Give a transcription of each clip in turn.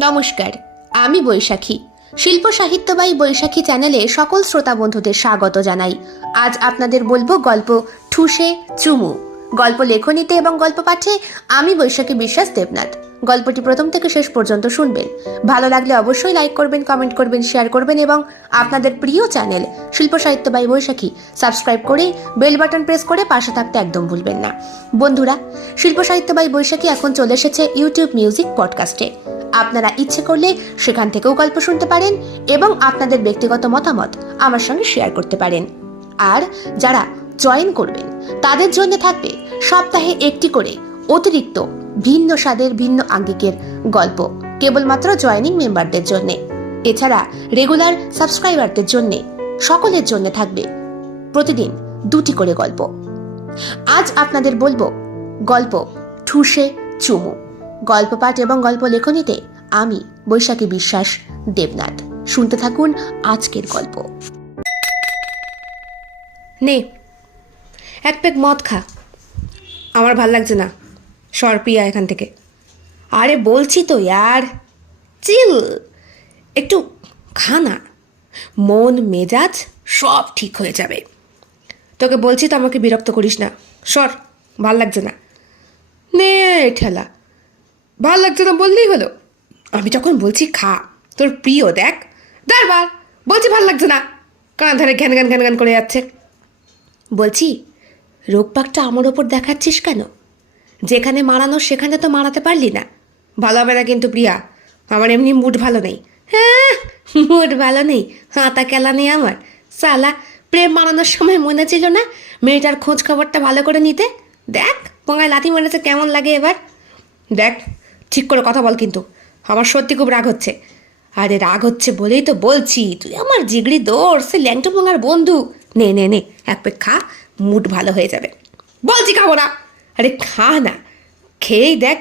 নমস্কার, আমি বৈশাখী। শিল্প সাহিত্যবাহী বৈশাখী চ্যানেলে সকল শ্রোতা বন্ধুদের স্বাগত জানাই। আজ আপনাদের বলবো গল্প ঠুসে চুমু। গল্প লেখনীতে এবং গল্প পাঠে আমি বৈশাখী বিশ্বাস দেবনাথ। গল্পটি প্রথম থেকে শেষ পর্যন্ত শুনবেন। ভালো লাগলে অবশ্যই লাইক করবেন, কমেন্ট করবেন, শেয়ার করবেন এবং আপনাদের প্রিয় চ্যানেল শিল্প সাহিত্যবাহী বৈশাখী সাবস্ক্রাইব করে বেল বাটন প্রেস করে পাশে থাকতে একদম ভুলবেন না। বন্ধুরা, শিল্প সাহিত্যবাহী বৈশাখী এখন চলে এসেছে ইউটিউব মিউজিক পডকাস্টে। আপনারা ইচ্ছে করলে সেখান থেকেও গল্প শুনতে পারেন এবং আপনাদের ব্যক্তিগত মতামত আমার সঙ্গে শেয়ার করতে পারেন। আর যারা জয়েন করবেন তাদের জন্য থাকবে সপ্তাহে একটি করে অতিরিক্ত ভিন্ন স্বাদের ভিন্ন আঙ্গিকের গল্প, কেবলমাত্র জয়েনিং মেম্বারদের জন্য। এছাড়া রেগুলার সাবস্ক্রাইবারদের জন্য সকলের জন্য থাকবে প্রতিদিন দুটি করে গল্প। আজ আপনাদের বলবো গল্প ঠুসে চুমু। গল্প পাঠ এবং গল্প লেখনীতে আমি বৈশাখী বিশ্বাস দেবনাথ। শুনতে থাকুন আজকের গল্প। নে, এক পেক মদ খা। আমার ভাল লাগছে না, সর প্রিয়া এখান থেকে। আরে বলছি তো ইয়ার, চিল একটু খা না, মন মেজাজ সব ঠিক হয়ে যাবে। তোকে বলছি তো আমাকে বিরক্ত করিস না, সর, ভাল লাগছে না। নে ঠেলা, ভাল লাগছে না বললেই হলো। আমি যখন বলছি খা, তোর প্রিয় দেখ বারবার বলছি ভাল লাগছে না, কান ধারে ঘ্যান ঘ্যান ঘ্যান ঘ্যান করে যাচ্ছে। বলছি রোগপাকটা আমার ওপর দেখাচ্ছিস কেন? যেখানে মারানো সেখানে তো মারাতে পারলি না। ভালো হবে না কিন্তু প্রিয়া, আমার এমনি মুড ভালো নেই। হ্যাঁ, মুড ভালো নেই, হাতা কেলা নেই আমার। সালা, প্রেম মারানোর সময় মনে ছিল না মেয়েটার খোঁজ খবরটা ভালো করে নিতে? দেখ পোঙায় লাথি মেরেছে কেমন লাগে এবার। দেখ, ঠিক করে কথা বল কিন্তু, আমার সত্যি খুব রাগ হচ্ছে। আরে রাগ হচ্ছে বলেই তো বলছি, তুই আমার জিগড়ি দৌড়, সে ল্যাংটো পোঙার বন্ধু। নে নে নে, এক পেক খা, মুড ভালো হয়ে যাবে। বলছি খাবো না। আরে খা না, খেয়েই দেখ।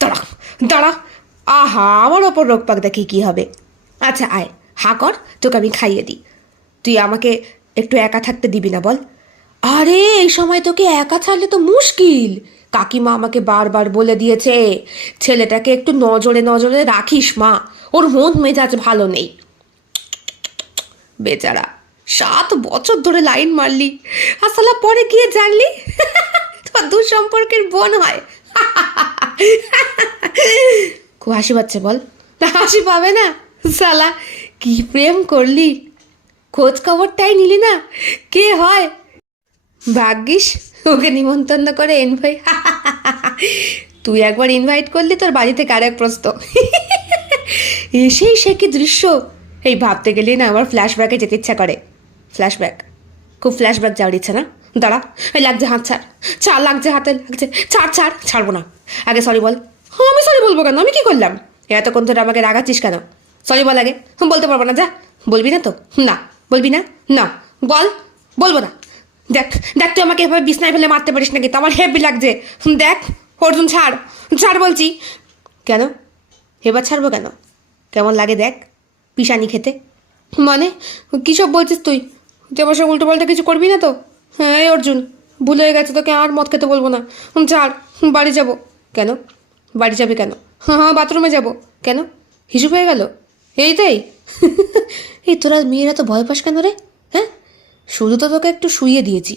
দাঁড়া দাঁড়া, আহা, আমার ওপর রোগ পাক দেখি কী হবে। আচ্ছা আয়, হা কর, তোকে আমি খাইয়ে দিই। তুই আমাকে একটু একা থাকতে দিবি না বল? আরে এই সময় তোকে একা ছাড়লে তো মুশকিল। কাকিমা আমাকে বারবার বলে দিয়েছে ছেলেটাকে একটু নজরে নজরে রাখিস মা, ওর মন মেজাজ ভালো নেই। বেচারা 7 বছর ধরে লাইন মারলি, আসলে পরে গিয়ে জানলি তোর দু সম্পর্কের বোন হয়। খুব হাসি পাচ্ছে বল? হাসি পাবে না? সালা, কি প্রেম করলি, খোঁজ খবরটাই নিলি না কে হয়। ভাগ্যিস ওকে নিমন্ত্রণ করে ইনভাইট। তুই একবার ইনভাইট করলি, তোর বাড়ি থেকে আরেক প্রস্ত। এসেই সে কি দৃশ্য, এই ভাবতে গেলেই না আমার ফ্ল্যাশব্যাকে যেতে ইচ্ছা করে। ফ্ল্যাশব্যাক, খুব ফ্ল্যাশব্যাক যাওয়ার ইচ্ছা না? দাঁড়া, লাগছে হাত ছাড়, ছাড়, লাগছে হাতে লাগছে, ছাড় ছাড়, ছাড়বো না। আগে সরি বল। হ্যাঁ, আমি সরি বলবো কেন? আমি কি করলাম? এতক্ষণ ধরে আমাকে রাগাচ্ছিস কেন? সরি বল আগে। বলতে পারবো না, যা। বলবি না তো? না বলবি না? না বল। বলবো না। দেখ দেখ, তুই আমাকে এভাবে বিছনায় ফেলে মারতে পারিস নাকি? তো আমার হেভি লাগছে। দেখ অর্জুন, ছাড় ছাড় বলছি। কেন এবার ছাড়বো কেন? কেমন লাগে দেখ পিসানি খেতে। মানে কী সব বলছিস তুই? তুই আমার সঙ্গে উল্টো পাল্টা কিছু করবি না তো? হ্যাঁ অর্জুন, ভুল হয়ে গেছে, তোকে আর মদ খেতে বলবো না। ছাড়, বাড়ি যাব। কেন বাড়ি যাবি কেন? হ্যাঁ, বাথরুমে যাব। কেন? হিসু হয়ে গেল এইটাই? এই তোরা মেয়েরা তো ভয় পাস কেন রে? হ্যাঁ, শুধু তো তোকে একটু শুইয়ে দিয়েছি,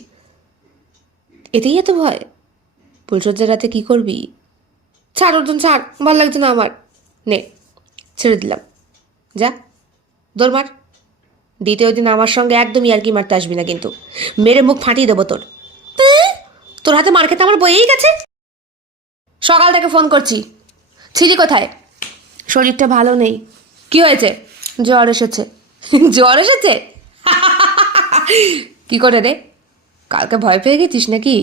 এতেই এত ভয়? ফুলসজ্জার রাতে কী করবি? ছাড় অর্জুন, ছাড়, ভাল লাগছে না আমার। নে, ছেড়ে দিলাম, যা দৌড় মার। দ্বিতীয় দিন আমার সঙ্গে একদমই আর কি মারতে আসবি না কিন্তু, মেরে মুখ ফাটিয়ে দেবো তোর। তোর হাতে মার খেতে আমার বয়েই গেছে। সকাল থেকে ফোন করছি, ছিলি কোথায়? শরীরটা ভালো নেই। কি হয়েছে? জ্বর এসেছে। জ্বর এসেছে? কি করে রে? কালকে ভয় পেয়ে গেছিস নাকি?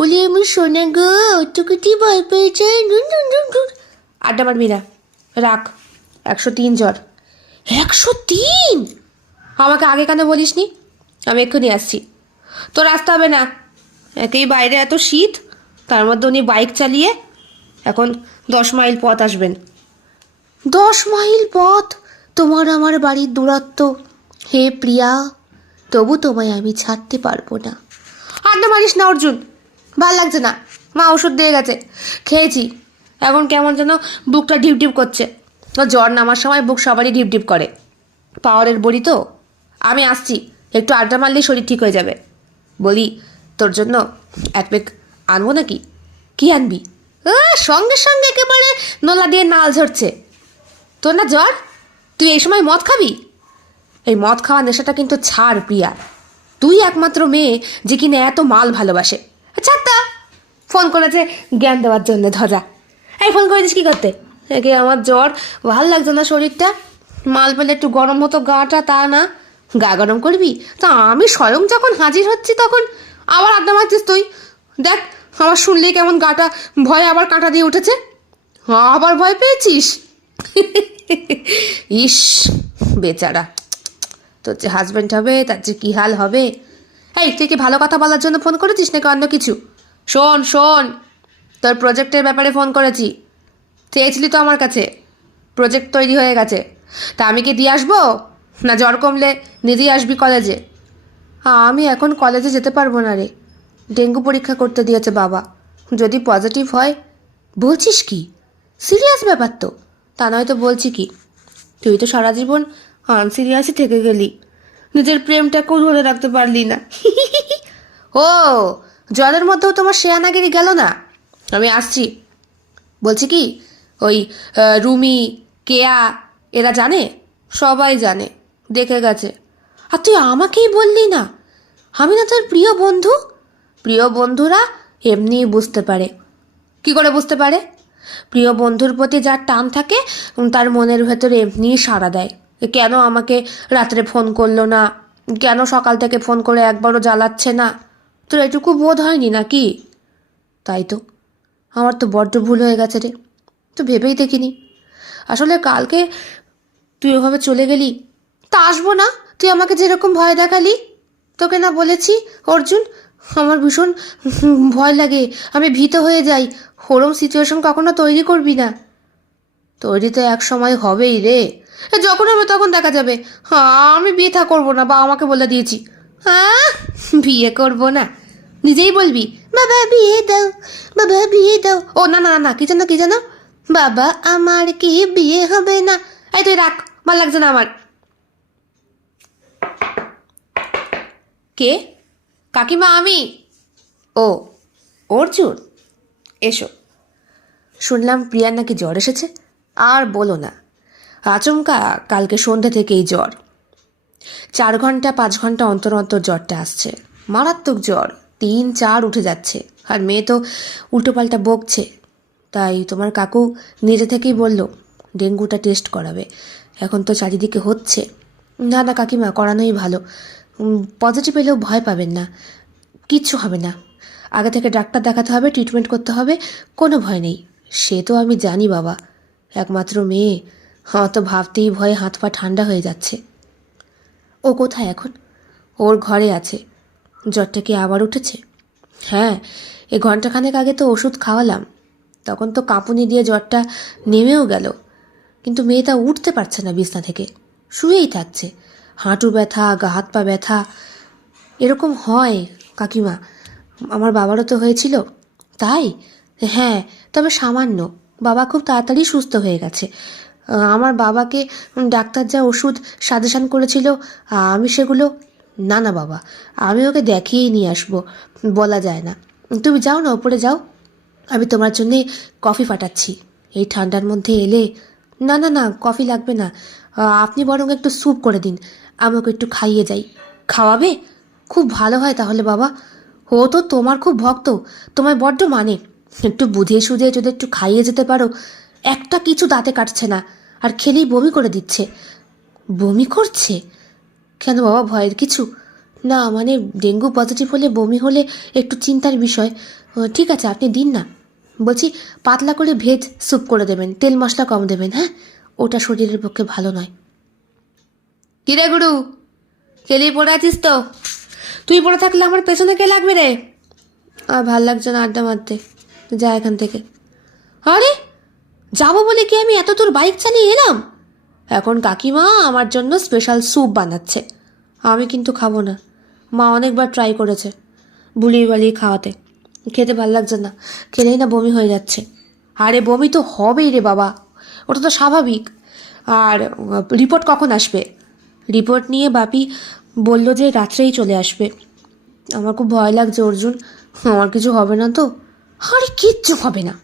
ওলি আমি শোনা গো, টুকুটি ভয় পেয়েছে। আড্ডা মারবি না, রাখ। 103 জ্বর। 103? আমাকে আগে কেন বলিস নি? আমি এক্ষুনি আসছি। তোর আসতে হবে না, একেই বাইরে এত শীত, তার মধ্যে উনি বাইক চালিয়ে এখন 10 মাইল পথ আসবেন। 10 মাইল পথ তোমার আমার বাড়ির দূরত্ব। হে প্রিয়া, তবু তোমায় আমি ছাড়তে পারবো না। আড্ডা মারিস না অর্জুন, ভাল লাগছে না। মা ওষুধ দিয়ে গেছে, খেয়েছি, এখন কেমন যেন বুকটা ঢিপ ঢিপ করছে। ও জ্বর নামার সময় বুক সবারই ডিপ ডিপ করে। পাওয়ারের বড়ি তো। আমি আসছি, একটু আড্ডা মারলেই শরীর ঠিক হয়ে যাবে। বলি, তোর জন্য এক পেক আনবো নাকি? কি আনবি? সঙ্গে সঙ্গে একেবারে নোলা দিয়ে নাল ঝরছে। তোর না জ্বর, তুই এই সময় মদ খাবি? এই মদ খাওয়া নেশাটা কিন্তু ছাড় প্রিয়া। তুই একমাত্র মেয়ে যে কিনা এত মাল ভালোবাসে। আচ্ছা তা ফোন করেছে জ্ঞান দেওয়ার জন্য ধজা। এই ফোন করেছিস কী করতে? একে আমার জ্বর, ভাল লাগছে না শরীরটা। মাল পেলে একটু গরম হতো গাটা, তা না। গা গরম করবি? তা আমি স্বয়ং যখন হাজির হচ্ছি তখন আবার আড্ডা মারছিস তুই। দেখ আমার শুনলেই কেমন গাটা ভয়ে আবার কাঁটা দিয়ে উঠেছে। আবার ভয় পেয়েছিস? ইস বেচারা, তোর যে হাজব্যান্ড হবে তার যে কী হাল হবে। এই তুই কি ভালো কথা বলার জন্য ফোন করেছিস নাকি অন্য কিছু? শোন শোন, তোর প্রজেক্টের ব্যাপারে ফোন করেছি। চেয়েছিলি তো আমার কাছে, প্রজেক্ট তৈরি হয়ে গেছে। তা আমি কি দিয়ে আসবো, না জ্বর কমলে নিজেই আসবি কলেজে? আমি এখন কলেজে যেতে পারবো না রে, ডেঙ্গু পরীক্ষা করতে দিয়েছে বাবা। যদি পজিটিভ হয়। বলছিস কি? সিরিয়াস ব্যাপার তো। তা নয় তো বলছি কি, তুই তো সারা জীবন আনসিরিয়াসই থেকে গেলি, নিজের প্রেমটাকেও ধরে রাখতে পারলি না। ও, জ্বরের মধ্যেও তোমার শেয়ানাগিরি গেল না? আমি আসছি। বলছি কি, ওই রুমি, কেয়া এরা জানে? সবাই জানে, দেখে গেছে। আর তুই আমাকেই বললি না? আমি না তোর প্রিয় বন্ধু? প্রিয় বন্ধুরা এমনিই বুঝতে পারে। কি করে বুঝতে পারে? প্রিয় বন্ধুর প্রতি যার টান থাকে তার মনের ভেতরে এমনিই সাড়া দেয়। কেন আমাকে রাত্রে ফোন করলো না, কেন সকাল থেকে ফোন করে একবারও জ্বালাচ্ছে না, তোর এটুকু বোধ হয়নি নাকি? তাই তো, আমার তো বড্ড ভুল হয়ে গেছে রে, তো ভেবেই দেখিনি। আসলে কালকে তুই ওভাবে চলে গেলি। তা আসবো না, তুই আমাকে যেরকম ভয় দেখালি। তোকে না বলেছি অর্জুন, আমার ভীষণ ভয় লাগে, আমি ভীত হয়ে যাই। ওরম সিচুয়েশন কখনো তৈরি করবি না। তৈরি তো এক সময় হবেই রে, যখন হবে তখন দেখা যাবে। আমি বিয়ে থা করবো না, বা আমাকে বলে দিয়েছি। হ্যাঁ, বিয়ে করবো না নিজেই বলবি বাবা বিয়ে দাও, বাবা বিয়ে দাও। ও না না না, কি জানো কি জানো, বাবা আমার কি বিয়ে হবে না। এই তুই রাখ, ভাল লাগছে না আমার। কে? কাকিমা আমি। ও অর্জুন, এসো। শুনলাম প্রিয়ার নাকি জ্বর এসেছে। আর বলো না, আচমকা কালকে সন্ধ্যা থেকেই জ্বর। 4 ঘন্টা 5 ঘন্টা অন্তর অন্তর জ্বরটা আসছে, মারাত্মক জ্বর, 3-4 উঠে যাচ্ছে। আর মেয়ে তো উল্টোপাল্টা বকছে। তাই তোমার কাকু নিজে থেকেই বলল ডেঙ্গুটা টেস্ট করাবে। এখন তো চারিদিকে হচ্ছে। না না কাকিমা, করানোই ভালো। পজিটিভ এলেও ভয় পাবেন না, কিচ্ছু হবে না। আগে থেকে ডাক্তার দেখাতে হবে, ট্রিটমেন্ট করতে হবে, কোনো ভয় নেই। সে তো আমি জানি বাবা, একমাত্র মেয়ে, আমার তো ভাবতেই ভয়ে হাত পা ঠান্ডা হয়ে যাচ্ছে। ও কোথায় এখন? ওর ঘরে আছে। জ্বরটা কি আবার উঠেছে? হ্যাঁ, ঘন্টাখানেক আগে তো ওষুধ খাওয়ালাম, তখন তো কাঁপুনি দিয়ে জ্বরটা নেমেও গেল। কিন্তু মেয়েটা উঠতে পারছে না বিছনা থেকে, শুয়েই থাকছে। হাঁটু ব্যথা, গা হাত পা ব্যথা, এরকম হয় কাকিমা। আমার বাবারও তো হয়েছিল। তাই? হ্যাঁ, তবে সামান্য। বাবা খুব তাড়াতাড়ি সুস্থ হয়ে গেছে। আমার বাবাকে ডাক্তার যা ওষুধ সাজেশান করেছিল আমি সেগুলো। না না বাবা, আমি ওকে দেখিয়েই নিয়ে আসবো, বলা যায় না। তুমি যাও না, ওপরে যাও, আমি তোমার জন্যে কফি পাঠাচ্ছি। এই ঠান্ডার মধ্যে এলে। না না না, কফি লাগবে না, আপনি বরং একটু স্যুপ করে দিন, আমাকে একটু খাইয়ে যাই। খাওয়াবে? খুব ভালো হয় তাহলে বাবা। ও তো তোমার খুব ভক্ত, তোমায় বড্ড মানে। একটু বুঝিয়ে সুঝিয়ে যদি একটু খাইয়ে যেতে পারো। একটা কিছু দাঁতে কাটছে না, আর খেলেই বমি করে দিচ্ছে। বমি করছে? কেন বাবা, ভয়ের কিছু? না মানে ডেঙ্গু পজিটিভ হলে বমি হলে একটু চিন্তার বিষয়। ঠিক আছে, আপনি দিন না। বলছি পাতলা করে ভেজ স্যুপ করে দেবেন, তেল মশলা কম দেবেন। হ্যাঁ, ওটা শরীরের পক্ষে ভালো নয়। কিরে গুরু, খেলিয়ে পড়ে আছিস তো? তুই পড়ে থাকলে আমার পেছনে কে লাগবে রে? আর ভাল লাগছে না আড্ডা মারতে, যা এখান থেকে। আরে যাবো বলে কি আমি এত দূর বাইক চালিয়ে এলাম? এখন কাকিমা আমার জন্য স্পেশাল স্যুপ বানাচ্ছে, আমি কিন্তু খাবো না। মা অনেকবার ট্রাই করেছে বুলিয়ে বালিয়ে খাওয়াতে, খেতে ভাল লাগছে না, খেলেই না বমি হয়ে যাচ্ছে। আরে বমি তো হবেই রে বাবা, ওটা তো স্বাভাবিক। আর রিপোর্ট কখন আসবে? রিপোর্ট নিয়ে বাপি বলল যে রাত্রেই চলে আসবে। আমার খুব ভয় লাগছে অর্জুন, আমার কিছু হবে না তো? আরে কিচ্ছু হবে না,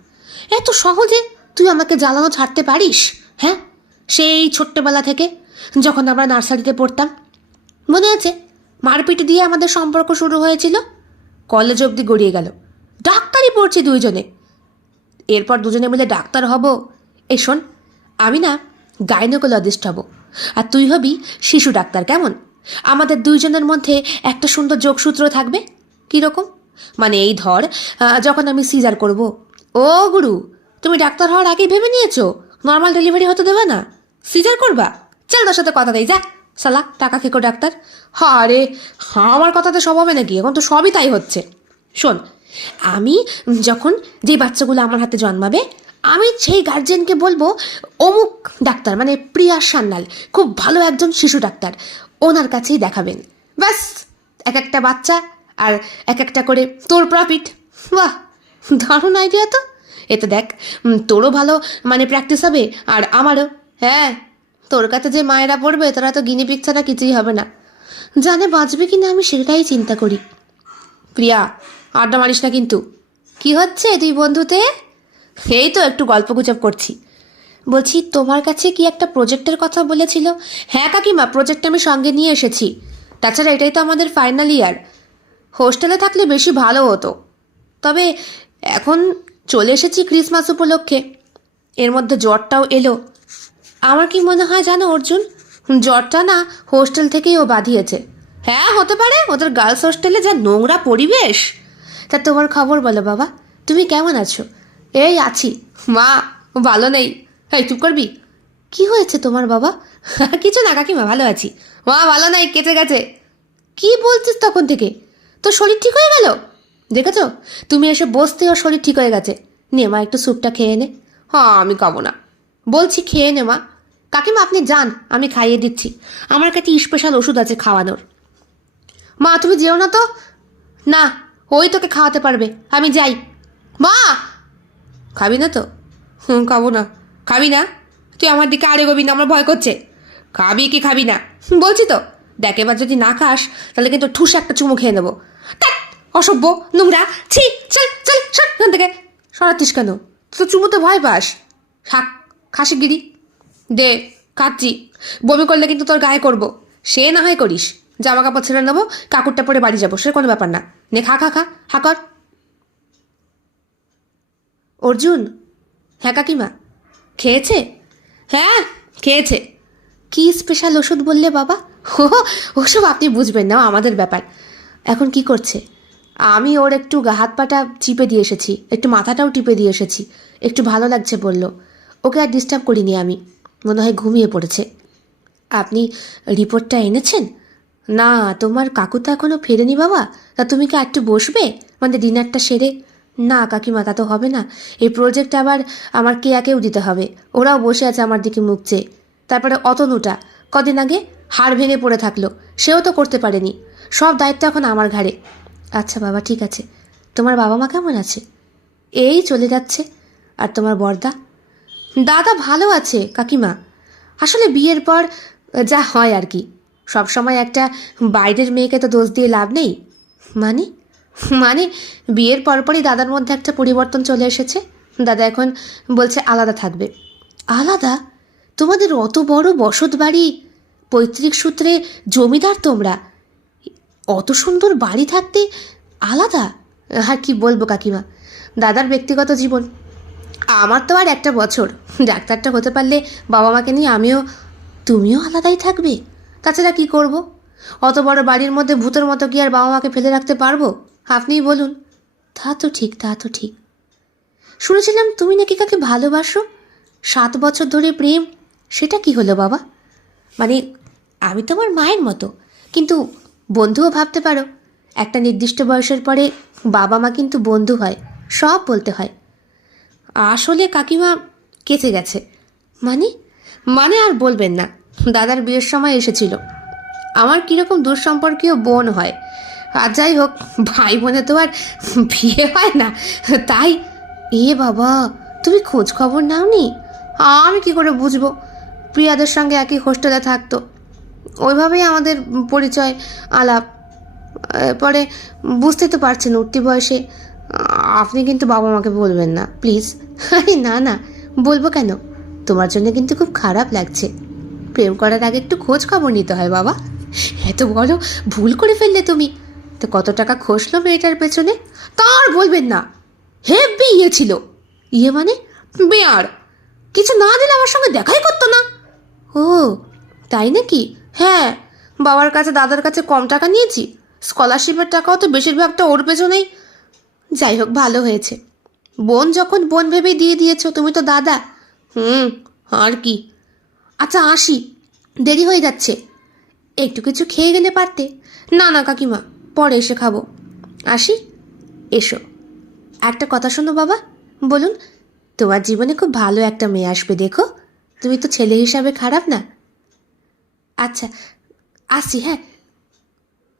এত সহজে তুই আমাকে জ্বালানো ছাড়তে পারিস? হ্যাঁ, সেই ছোট্টবেলা থেকে যখন আমরা নার্সারিতে পড়তাম, মনে আছে? মারপিট দিয়ে আমাদের সম্পর্ক শুরু হয়েছিল, কলেজ অবধি গড়িয়ে গেল, ডাক্তারি পড়ছি দুইজনে, এরপর দুজনে মিলে ডাক্তার হব। এই শোন, আমি না গাইনোকোলজিস্ট হব, আর তুই হবি শিশু ডাক্তার, কেমন? আমাদের দুইজনের মধ্যে একটা সুন্দর যোগসূত্র থাকবে। কীরকম? মানে এই ধর, যখন আমি সিজার করব, ও গুরু, তুমি ডাক্তার হওয়ার আগেই ভেবে নিয়েছো নর্মাল ডেলিভারি হতে দেবে না, সিজার করবা? চল তোর সাথে কথা দেই, যা সালা টাকা খেকো ডাক্তার। আরে আমার কথাতে সব হবে নাকি? এখন তো সবই তাই হচ্ছে। শোন, আমি যখন যে বাচ্চাগুলো আমার হাতে জন্মাবে, আমি সেই গার্জেনকে বলবো অমুক ডাক্তার, মানে প্রিয়া সান্যাল, খুব ভালো একজন শিশু ডাক্তার, ওনার কাছেই দেখাবেন। ব্যাস, এক একটা বাচ্চা আর এক একটা করে তোর প্রফিট। বাহ, দারুণ আইডিয়া তো। এতে দেখ, তোরও ভালো মানে প্র্যাকটিস হবে আর আমারও। হ্যাঁ, তোর কাছে যে মায়েরা পড়বে তারা তো গিনিপিগ ছাড়া কিছুই হবে না। জানে বাঁচবে কি না আমি সেটাই চিন্তা করি। প্রিয়া, আড্ডা মারিস না কিন্তু। কি হচ্ছে তুই বন্ধুতে? এই তো একটু গল্পগুজব করছি। বলছি, তোমার কাছে কি একটা প্রজেক্টের কথা বলেছিল? হ্যাঁ কাকিমা, প্রজেক্ট আমি সঙ্গে নিয়ে এসেছি। তাছাড়া এটাই তো আমাদের ফাইনাল ইয়ার। হোস্টেলে থাকলে বেশি ভালো হতো, তবে এখন চলে এসেছি ক্রিসমাস উপলক্ষে, এর মধ্যে জ্বরটাও এলো। আমার কি মনে হয় জানো অর্জুন, জ্বরটা না হোস্টেল থেকেই ও বাঁধিয়েছে। হ্যাঁ হতে পারে, ওদের গার্লস হোস্টেলে যা নোংরা পরিবেশ। তা তোমার খবর বলো বাবা, তুমি কেমন আছো? এই আছি মা, ভালো নেই। এই চুপ করবি। কি হয়েছে তোমার বাবা? কিছু না কাকিমা, ভালো আছি। মা ভালো নাই, কেটে গেছে। কি বলছিস তখন থেকে? তোর শরীর ঠিক হয়ে গেল? দেখেছো, তুমি এসে বসতে ওর শরীর ঠিক হয়ে গেছে। নে মা, একটু স্যুপটা খেয়ে নে। হ্যাঁ আমি খাবো না। বলছি খেয়ে নে মা। কাকিমা আপনি যান, আমি খাইয়ে দিচ্ছি, আমার কাছে স্পেশাল ওষুধ আছে খাওয়ানোর। মা তুমি যেও না তো। না, ওই তোকে খাওয়াতে পারবে, আমি যাই। মা, খাবি না তো? খাবো না। খাবি না? তুই আমার দিকে আরে গবি না, আমার ভয় করছে। খাবি কি খাবি না বলছি তো। দেখ, এবার যদি না খাস তাহলে কিন্তু ঠুস একটা চুমু খেয়ে নেবো। অসভ্য, নোংরা, ছি, চল চল সর এখান থেকে। সরাতিস কেন? তো চুমুতে ভয় পাস? থাক, খাসি গিরি দে, খাচ্ছি। বমি করলে কিন্তু তোর গায়ে করবো। সে না হয় করিস, জামা কাপড় ছেড়ে নেবো, কাকুরটা পরে বাড়ি যাবো, সে কোনো ব্যাপার না। নে খা খা খা, হা কর। অর্জুন। হ্যাঁ কাকিমা, খেয়েছে? হ্যাঁ খেয়েছে। কি স্পেশাল ওষুধ বললে বাবা? ও, ওসব আপনি বুঝবেন না, আমাদের ব্যাপার। এখন কি করছে? আমি ওর একটু হাত পাটা চিপে দিয়ে এসেছি, একটু মাথাটাও টিপে দিয়ে এসেছি, একটু ভালো লাগছে বলল। ওকে আর ডিস্টার্ব করিনি আমি, মনে হয় ঘুমিয়ে পড়েছে। আপনি রিপোর্টটা এনেছেন? না, তোমার কাকু তো এখনও ফেরেনি বাবা। তা তুমি কি একটু বসবে, মানে ডিনারটা সেরে? না কাকিমা, তা তো হবে না, এই প্রজেক্ট আবার আমার কেয়াকেও দিতে হবে। ওরাও বসে আছে আমার দিকে মুখ চেয়ে। তারপরে অতনুটা কদিন আগে হাড় ভেঙে পড়ে থাকলো, সেও তো করতে পারেনি। সব দায়িত্ব এখন আমার ঘাড়ে। আচ্ছা বাবা, ঠিক আছে। তোমার বাবা মা কেমন আছে? এই চলে যাচ্ছে। আর তোমার বড়দা? দাদা ভালো আছে কাকিমা। আসলে বিয়ের পর যা হয় আর কি, সব সময় একটা বাইরের মেয়েকে তো দোষ দিয়ে লাভ নেই। মানে? মানে বিয়ের পরপরই দাদার মধ্যে একটা পরিবর্তন চলে এসেছে। দাদা এখন বলছে আলাদা থাকবে। আলাদা? তোমাদের অত বড় বসত বাড়ি, পৈতৃক সূত্রে জমিদার তোমরা, অত সুন্দর বাড়ি থাকতে আলাদা? আর কি বলবো কাকিমা, দাদার ব্যক্তিগত জীবন। আমার তো আর একটা বছর, ডাক্তারটা হতে পারলে বাবা মাকে নিয়ে তুমিও আলাদাই থাকবে। তাছাড়া কি করব? অত বড় বাড়ির মধ্যে ভূতের মতো কি আর বাবা মাকে ফেলে রাখতে পারবো? আপনিই বলুন। তা তো ঠিক, তা তো ঠিক। শুনেছিলাম তুমি নাকি কাকে ভালোবাসো, 7 বছর ধরে প্রেম। সেটা কি হলো বাবা? মানে আমি তোমার মায়ের মতো, কিন্তু বন্ধুও ভাবতে পারো। একটা নির্দিষ্ট বয়সের পরে বাবা মা কিন্তু বন্ধু হয়, সব বলতে হয়। আসলে কাকিমা কেচে গেছে। মানে? মানে আর বলবেন না, দাদার বিয়ের সময় এসেছিল। আমার কীরকম দুঃসম্পর্কীয় বোন হয়, আর যাই হোক, ভাই বোনে তো আর বিয়ে হয় না, তাই। এ বাবা, তুমি খোঁজ খবর নাওনি? আমি কি করে বুঝবো? প্রিয়াদের সঙ্গে একই হোস্টেলে থাকতো, ওইভাবেই আমাদের পরিচয়, আলাপ। পরে বুঝতে তো পারছেন উঠতি বয়সে। আপনি কিন্তু বাবা মাকে বলবেন না প্লিজ। আরে না না, বলবো কেন? তোমার জন্য কিন্তু খুব খারাপ লাগছে। প্রেম করার আগে একটু খোঁজ খবর নিতে হয় বাবা। এত বড় ভুল করে ফেললে তুমি। তো কত টাকা খসলো মেয়েটার পেছনে? তার বলবেন না, হেব্বি ইয়ে ছিল। ইয়ে মানে? বেয়ার। কিছু না দিলে আমার সঙ্গে দেখাই করতো না। ও তাই নাকি? হ্যাঁ, বাবার কাছে দাদার কাছে কম টাকা নিয়েছি, স্কলারশিপের টাকাও তো বেশিরভাগটা ওর পেছনেই। যাই হোক, ভালো হয়েছে। বোন যখন বোন ভেবেই দিয়ে দিয়েছ, তুমি তো দাদা। আর কি। আচ্ছা আসি, দেরি হয়ে যাচ্ছে। একটু কিছু খেয়ে গেলে পারতে। না না কাকিমা, পরে এসে খাবো। আসি। এসো। একটা কথা শোনো বাবা। বলুন। তোমার জীবনে খুব ভালো একটা মেয়ে আসবে, দেখো। তুমি তো ছেলে হিসাবে খারাপ না। আচ্ছা আসি। হ্যাঁ।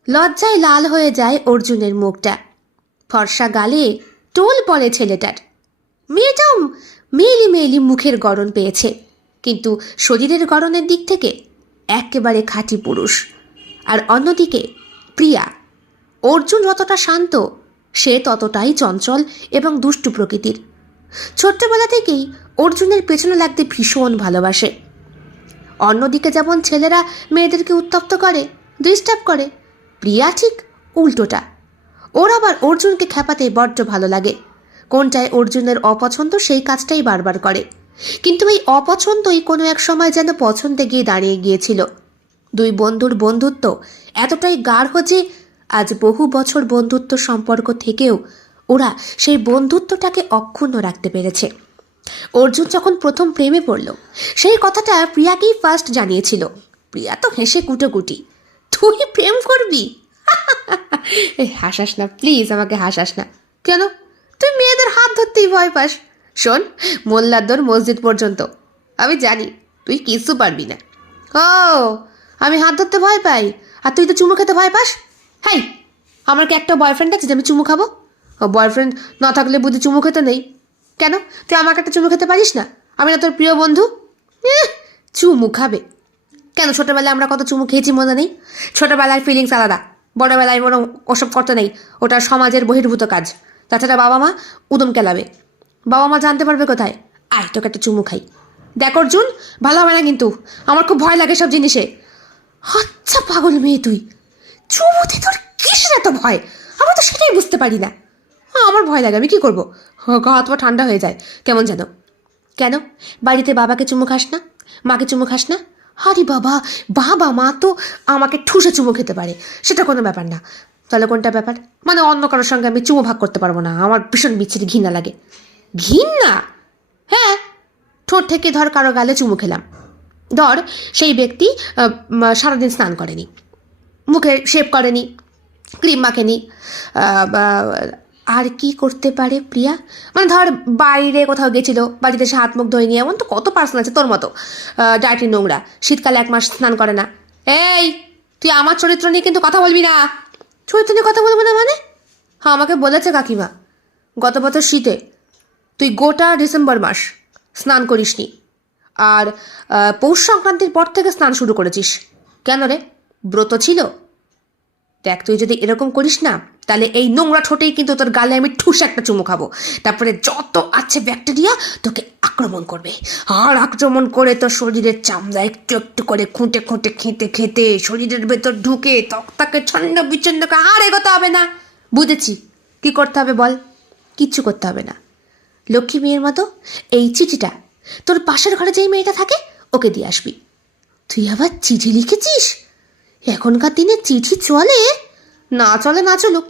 লজ্জায় লাল হয়ে যায় অর্জুনের মুখটা। ফর্সা গালে টোল পড়ে ছেলেটার। মেয়েটাও মেয়েলি মেয়েলি মুখের গড়ন পেয়েছে, কিন্তু শরীরের গড়নের দিক থেকে একেবারে খাঁটি পুরুষ। আর অন্যদিকে প্রিয়া। অর্জুন যতটা শান্ত, সে ততটাই চঞ্চল এবং দুষ্টু প্রকৃতির। ছোট্টবেলা থেকেই অর্জুনের পেছনে লাগতে ভীষণ ভালোবাসে। অন্যদিকে যেমন ছেলেরা মেয়েদেরকে উত্তপ্ত করে, ডিস্টার্ব করে, প্রিয়া ঠিক উল্টোটা। ওর আবার অর্জুনকে খেপাতে বড্ড ভালো লাগে। কোনটায় অর্জুনের অপছন্দ সেই কাজটাই বারবার করে। কিন্তু এই অপছন্দই কোনো এক সময় যেন পছন্দে গিয়ে দাঁড়িয়ে গিয়েছিল। দুই বন্ধুর বন্ধুত্ব এতটাই গাঢ় যে আজ বহু বছর বন্ধুত্ব সম্পর্ক থেকেও ওরা সেই বন্ধুত্বটাকে অক্ষুণ্ণ রাখতে পেরেছে। অর্জুন যখন প্রথম প্রেমে পড়ল, সেই কথাটা প্রিয়াকেই ফার্স্ট জানিয়েছিল। প্রিয়া তো হেসে কুটোকুটি, তুই প্রেম করবি? হাসাস না প্লিজ, আমাকে হাসাস না। কেন? তুই মেয়েদের হাত ধরতেই ভয় পাস। শোন, মোল্লার দর মসজিদ পর্যন্ত। আমি জানি তুই কিছু পারবি না। ও, আমি হাত ধরতে ভয় পাই আর তুই তো চুমু খেতে ভয় পাস? হ্যাঁ, আমার কি একটা বয়ফ্রেন্ড আছে যে আমি চুমু খাবো? ও বয়ফ্রেন্ড না থাকলে বুঝি চুমু খেতে নেই? কেন, তুই আমাকে একটা চুমু খেতে পারিস না? আমি না তোর প্রিয় বন্ধু? চুমু খাবে কেন? ছোটোবেলায় আমরা কত চুমু খেয়েছি মনে নেই? ছোটোবেলায় ফিলিংস আলাদা, বড়োবেলায় মনে ওসব করতে নেই। ওটা সমাজের বহির্ভূত কাজ। তাছাড়া বাবা মা উদম কেলাবে। বাবা মা জানতে পারবে কোথায়? আয়, তোকে একটা চুমু খাই। দেখ অর্জুন, ভালো হবে না কিন্তু। আমার খুব ভয় লাগে সব জিনিসে। আচ্ছা পাগল মেয়ে তুই, চুমুতে তোর কিসের এত ভয়? আমি তো সেটাই বুঝতে পারি না। আমার ভয় লাগে, আমি কি করবো? গা হাত পা ঠান্ডা হয়ে যায় কেমন যেন। কেন, বাড়িতে বাবাকে চুমু খাস না? মাকে চুমু খাস না? আরে বাবা, বাবা মা তো আমাকে ঠুসে চুমু খেতে পারে, সেটা কোনো ব্যাপার না। তাহলে কোনটা ব্যাপার? মানে অন্য কারোর সঙ্গে আমি চুমু ভাগ করতে পারবো না, আমার ভীষণ বিচ্ছিরি ঘৃণা লাগে। ঘৃণা? হ্যাঁ, ঠোঁট থেকে ধর কারো গালে চুমু খেলাম। ধর সেই ব্যক্তি সারাদিন স্নান করেনি, মুখে শেভ করেনি, ক্রিম মাখেনি, আর কি করতে পারে প্রিয়া? মানে ধর বাইরে কোথাও গেছিল, বাড়িতে সে হাত মুখ ধোয়নি, এমন তো কত পার্সন আছে তোর মতো ডার্টি নোংরা, শীতকালে 1 মাস স্নান করে না। এই, তুই আমার চরিত্র নিয়ে কিন্তু কথা বলবি না। চরিত্র নিয়ে কথা বলবো না মানে? হ্যাঁ, আমাকে বলেছে কাকিমা গত বছর শীতে তুই গোটা ডিসেম্বর মাস স্নান করিসনি, আর পৌষ সংক্রান্তির পর থেকে স্নান শুরু করেছিস। কেন রে, ব্রত ছিল? দেখ, তুই যদি এরকম করিস না, তাহলে এই নোংরা ঠোঁটেই কিন্তু তোর গালে আমি ঠুসে একটা চুমু খাবো। তারপরে যত আছে ব্যাকটেরিয়া তোকে আক্রমণ করবে, আর আক্রমণ করে তোর শরীরের চামড়া একটু একটু করে খুঁটে খুঁটে খেতে খেতে শরীরের ভেতর ঢুকে তক্তাকে ছন্ন বিচ্ছন্ন করে আর এগোতে হবে না। বুঝেছি, কি করতে হবে বল? কিচ্ছু করতে হবে না। লক্ষ্মী মেয়ের মতো এই চিঠিটা তোর পাশের ঘরে যেই মেয়েটা থাকে ওকে দিয়ে আসবি। তুই আবার চিঠি লিখেছিস? এখনকার দিনে চিঠি চলে? না চলে না চলুক,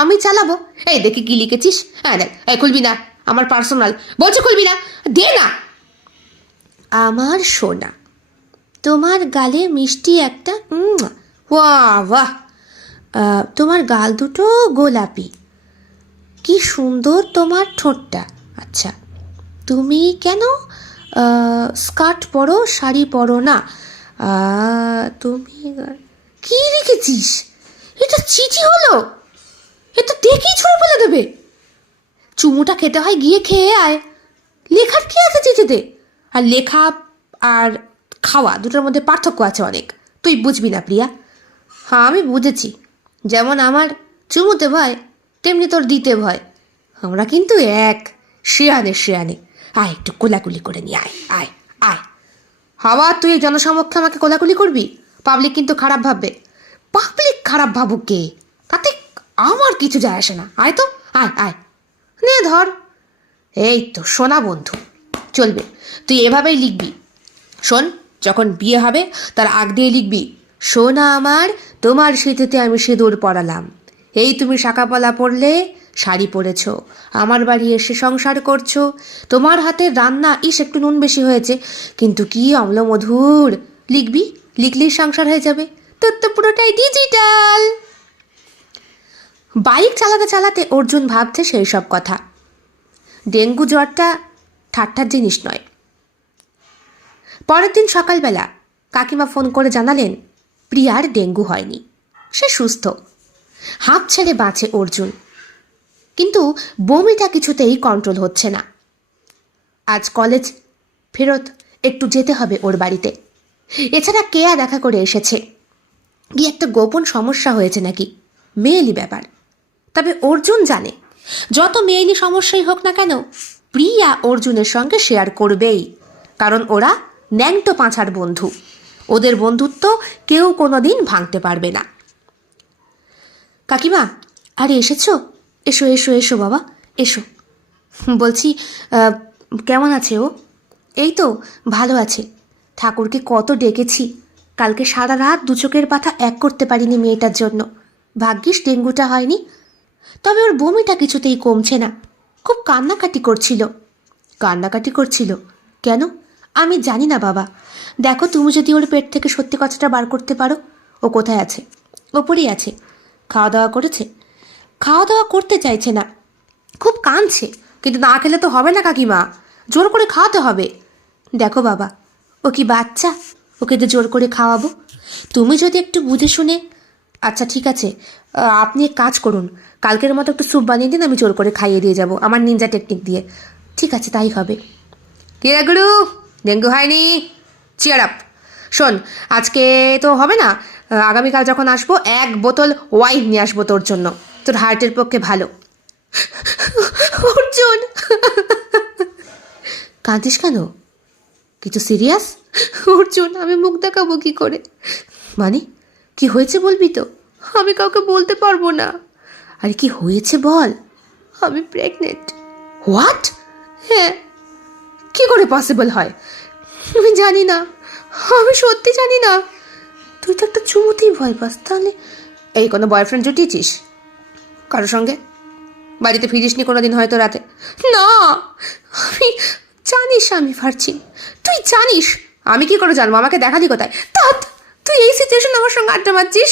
আমি চালাবো। এই দেখি কি লিখেছিস। হ্যাঁ দেখ, এই খুলবি না, আমার পার্সোনাল, বলছে খুলবি না, দে না। আমার সোনা, তোমার গালে মিষ্টি একটা বাহ বাহ, তোমার গাল দুটো গোলাপি, কি সুন্দর তোমার ঠোঁটটা। আচ্ছা, তুমি কেন স্কার্ট পরো, শাড়ি পরো না? তুমি কি লিখেছিস? এটা চিঠি হলো? এটা দেখেই ছুঁড়ে ফেলে দেবে। চুমুটা খেতে হয়, গিয়ে খেয়ে আয়। লেখার কি আছে চিঠিতে? আর লেখা আর খাওয়া দুটোর মধ্যে পার্থক্য আছে অনেক, তুই বুঝবি না প্রিয়া। হ্যাঁ আমি বুঝেছি, যেমন আমার চুমুতে ভয় তেমনি তোর দিতে ভয়। আমরা কিন্তু এক, শেয়ানে শেয়ানে। আয় একটু কোলাকুলি করে নি, আয় আয় আয়। হাওয়া তুই এই জনসমক্ষে আমাকে কোলাকুলি করবি? পাবলিক কিন্তু খারাপ ভাববে। পাবলিক খারাপ ভাবুক কে, তাতে আমার কিছু যায় আসে না। আয় তো, আয় আয়, নে ধর। এই তো সোনা বন্ধু, চলবে, তুই এভাবেই লিখবি। শোন, যখন বিয়ে হবে তার আগ দিয়ে লিখবি, সোনা আমার তোমার স্মৃতিতে আমি সিঁদুর পরালাম। এই তুমি শাঁকাপলা পরলে, শাড়ি পরেছ, আমার বাড়ি এসে সংসার করছো, তোমার হাতের রান্না ইস একটু নুন বেশি হয়েছে কিন্তু কি অম্ল মধুর। লিখবি, লিখলেই সংসার হয়ে যাবে। তোর তো পুরোটাই ডিজিটাল। বাইক চালাতে চালাতে অর্জুন ভাবছে সেই সব কথা। ডেঙ্গু জ্বরটা ঠাট্টার জিনিস নয়। পরের দিন সকালবেলা কাকিমা ফোন করে জানালেন প্রিয়ার ডেঙ্গু হয়নি, সে সুস্থ। হাঁপ ছেড়ে বাঁচে অর্জুন, কিন্তু বমিটা কিছুতেই কন্ট্রোল হচ্ছে না। আজ কলেজ ফেরত একটু যেতে হবে ওর বাড়িতে। এছাড়া কেয়া দেখা করে এসেছে, গিয়ে একটা গোপন সমস্যা হয়েছে নাকি, মেয়েলি ব্যাপার। তবে অর্জুন জানে যত মেয়েলি সমস্যাই হোক না কেন প্রিয়া অর্জুনের সঙ্গে শেয়ার করবেই, কারণ ওরা ন্যাংটো পাঁচার বন্ধু। ওদের বন্ধুত্ব কেউ কোনোদিন ভাঙতে পারবে না। কাকিমা, আরে এসেছো? এসো এসো এসো বাবা, এসো। বলছি কেমন আছে ও? এই তো ভালো আছে। ঠাকুরকে কত ডেকেছি, কালকে সারা রাত দু চোখের পাতা এক করতে পারিনি মেয়েটার জন্য। ভাগ্যিস ডেঙ্গুটা হয়নি। তবে ওর বমিটা কিছুতেই কমছে না, খুব কান্নাকাটি করছিল। কান্নাকাটি করছিল কেন আমি জানি না বাবা। দেখো তুমি যদি ওর পেট থেকে সত্যি কথাটা বার করতে পারো। ও কোথায় আছে? ওপরেই আছে। খাওয়া দাওয়া করেছে? খাওয়া দাওয়া করতে চাইছে না, খুব কাঁদছে। কিন্তু না খেলে তো হবে না কাকিমা, জোর করে খাওয়াতে হবে। দেখো বাবা, ও কি বাচ্চা, ওকে তো জোর করে খাওয়াবো? তুমি যদি একটু বুঝে শুনে। আচ্ছা ঠিক আছে, আপনি এক কাজ করুন, কালকের মতো একটু স্যুপ বানিয়ে দিন, আমি জোর করে খাইয়ে দিয়ে যাব আমার নিনজা টেকনিক দিয়ে। ঠিক আছে তাই হবে। কে গুরু, ডেঙ্গু হয়নি, চিয়ার আপ। শোন, আজকে তো হবে না, আগামীকাল যখন আসবো 1 বোতল ওয়াইন নিয়ে আসবো তোর জন্য, তোর হার্টের পক্ষে ভালো। অর্জুন, কাঁদিস কেন? কিছু সিরিয়াস? অর্জুন, আমি মুখ দেখাবো কি করে? মানে কি হয়েছে বলবি তো? আমি কাউকে বলতে পারবো না। আরে কি হয়েছে বল। আমি প্রেগনেন্ট। হোয়াট? হ্যাঁ। কি করে পসিবল হয়? আমি জানি না, আমি সত্যি জানি না। তুই তো একটা চুমুতেই ভয় পাস, তাহলে এই কোনো বয়ফ্রেন্ড জুটিয়েছিস কারোর সঙ্গে? বাড়িতে ফিরিসনি কোনো দিন হয়তো রাতে? না, আমি জানিস আমি পারছি। তুই জানিস? আমি কি করে জানবো, আমাকে দেখালি কোথায়? তা তুই এই সিচুয়েশন আমার সঙ্গে আড্ডা মারছিস,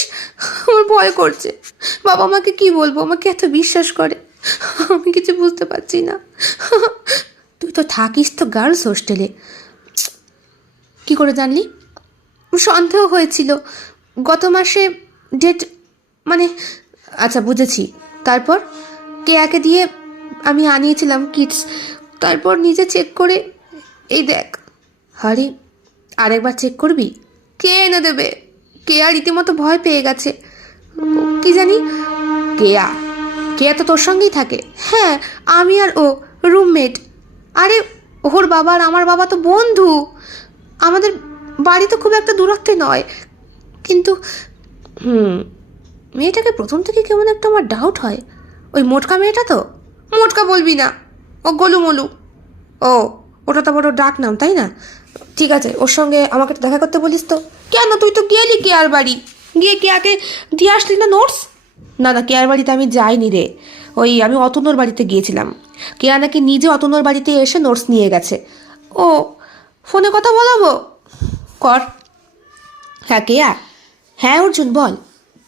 আমার ভয় করছে। বাবা আমাকে কি বলবো, আমাকে এত বিশ্বাস করে, আমি কিছু বুঝতে পারছি না। তুই তো থাকিস তো গার্লস হোস্টেলে, কি করে জানলি? সন্দেহ হয়েছিল গত মাসে ডেট, মানে আচ্ছা বুঝেছি। তারপর কেয়াকে দিয়ে আমি আনিয়েছিলাম কিটস, তারপর নিজে চেক করে এই দেখ। আরে আরেকবার চেক করবি? কে এনে দেবে? কেয়া রীতিমতো ভয় পেয়ে গেছে। কি জানি, কেয়া কেয়া তো তোর সঙ্গেই থাকে। হ্যাঁ, আমি আর ও রুমমেট। আরে ওর বাবা আর আমার বাবা তো বন্ধু, আমাদের বাড়ি তো খুব একটা দূরত্বে নয়। কিন্তু মেয়েটাকে প্রথম থেকে কেমন একটা আমার ডাউট হয়। ওই মোটকা মেয়েটা তো? মোটকা বলবি না, ও গোলুমলু। ও, ওটা তো বড় ডাক নাম তাই না? ঠিক আছে, ওর সঙ্গে আমাকে দেখা করতে বলিস তো। কেন, তুই তো গেলি কেয়ার বাড়ি, গিয়ে কেয়াকে দিয়ে আসলি না নোটস? না না, কেয়ার বাড়িতে আমি যাইনি রে, ওই আমি অতনুর বাড়িতে গিয়েছিলাম। কেয়া নাকি নিজে অতনুর বাড়িতে এসে নোটস নিয়ে গেছে। ও, ফোনে কথা বলাবো? কর। হ্যাঁ কেয়া। হ্যাঁ অর্জুন বল,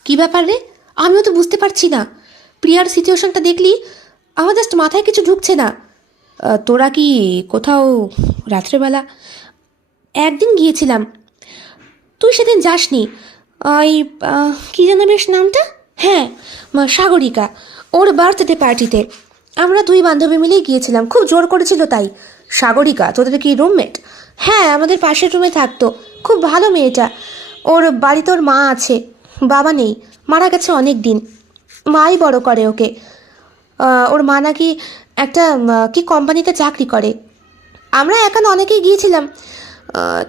কী ব্যাপার রে? আমিও তো বুঝতে পারছি না। প্রিয়ার সিচুয়েশনটা দেখলি, আমার জাস্ট মাথায় কিছু ঢুকছে না। তোরা কি কোথাও রাত্রেবেলা? একদিন গিয়েছিলাম। তুই সেদিন যাসনি, ওই কী যেন বেশ নামটা? হ্যাঁ, সাগরিকা, ওর বার্থডে পার্টিতে আমরা 2 বান্ধবী মিলেই গিয়েছিলাম, খুব জোর করেছিল তাই। সাগরিকা তোদের কি রুমমেট? হ্যাঁ, আমাদের পাশের রুমে থাকতো, খুব ভালো মেয়েটা। ওর বাড়িতে ওর মা আছে, বাবা নেই, মারা গেছে অনেক দিন। মাই বড় করে ওকে। ওর মা নাকি একটা কি কোম্পানিতে চাকরি করে। আমরা এখানে অনেকেই গিয়েছিলাম,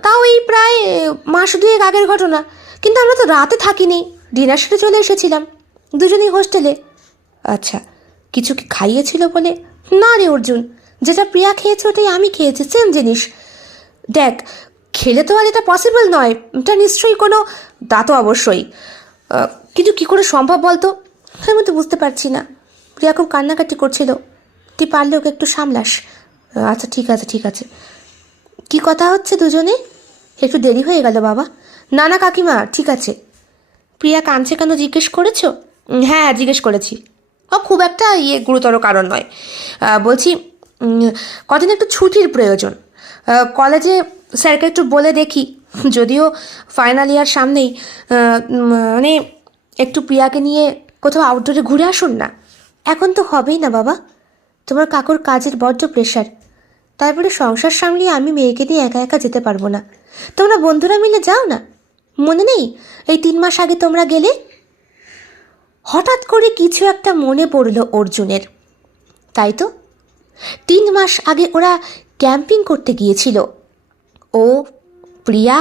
তাও এই প্রায় মাস দুয়েক আগের ঘটনা। কিন্তু আমরা তো রাতে থাকিনি, ডিনার সেরে চলে এসেছিলাম দুজনেই হোস্টেলে। আচ্ছা, কিছু কি খাইয়েছিল বলে? না রে অর্জুন, যেটা প্রিয়া খেয়েছে ওটাই আমি খেয়েছি, সেম জিনিস। দেখ, খেলে তো আর এটা পসিবল নয়, এটা নিশ্চয়ই কোনো, তা তো অবশ্যই, কিন্তু কী করে সম্ভব বলতো? আমি তো বুঝতে পারছি না। প্রিয়া খুব কান্নাকাটি করছিল, তুই পারলে ওকে একটু সামলাস। আচ্ছা ঠিক আছে ঠিক আছে। কি কথা হচ্ছে দুজনে? একটু দেরি হয়ে গেল বাবা। না না কাকিমা, ঠিক আছে। প্রিয়া কাঁদছে কেন জিজ্ঞেস করেছো? হ্যাঁ জিজ্ঞেস করেছি। ও খুব একটা গুরুতর কারণ নয়। বলছি কদিন একটু ছুটির প্রয়োজন। কলেজে স্যারকে একটু বলে দেখি, যদিও ফাইনাল ইয়ার সামনেই, মানে একটু প্রিয়াকে নিয়ে কোথাও আউটডোরে ঘুরে আসুন না। এখন তো হবেই না বাবা, তোমার কাকুর কাজের বড্ড প্রেশার। তারপরে সংসার সামলিয়ে আমি মেয়েকে নিয়ে একা একা যেতে পারবো না। তোমরা বন্ধুরা মিলে যাও না। মনে নেই এই 3 মাস আগে তোমরা গেলে? হঠাৎ করে কিছু একটা মনে পড়ল অর্জুনের। তাই তো, 3 মাস আগে ওরা ক্যাম্পিং করতে গিয়েছিল। ও, প্রিয়া,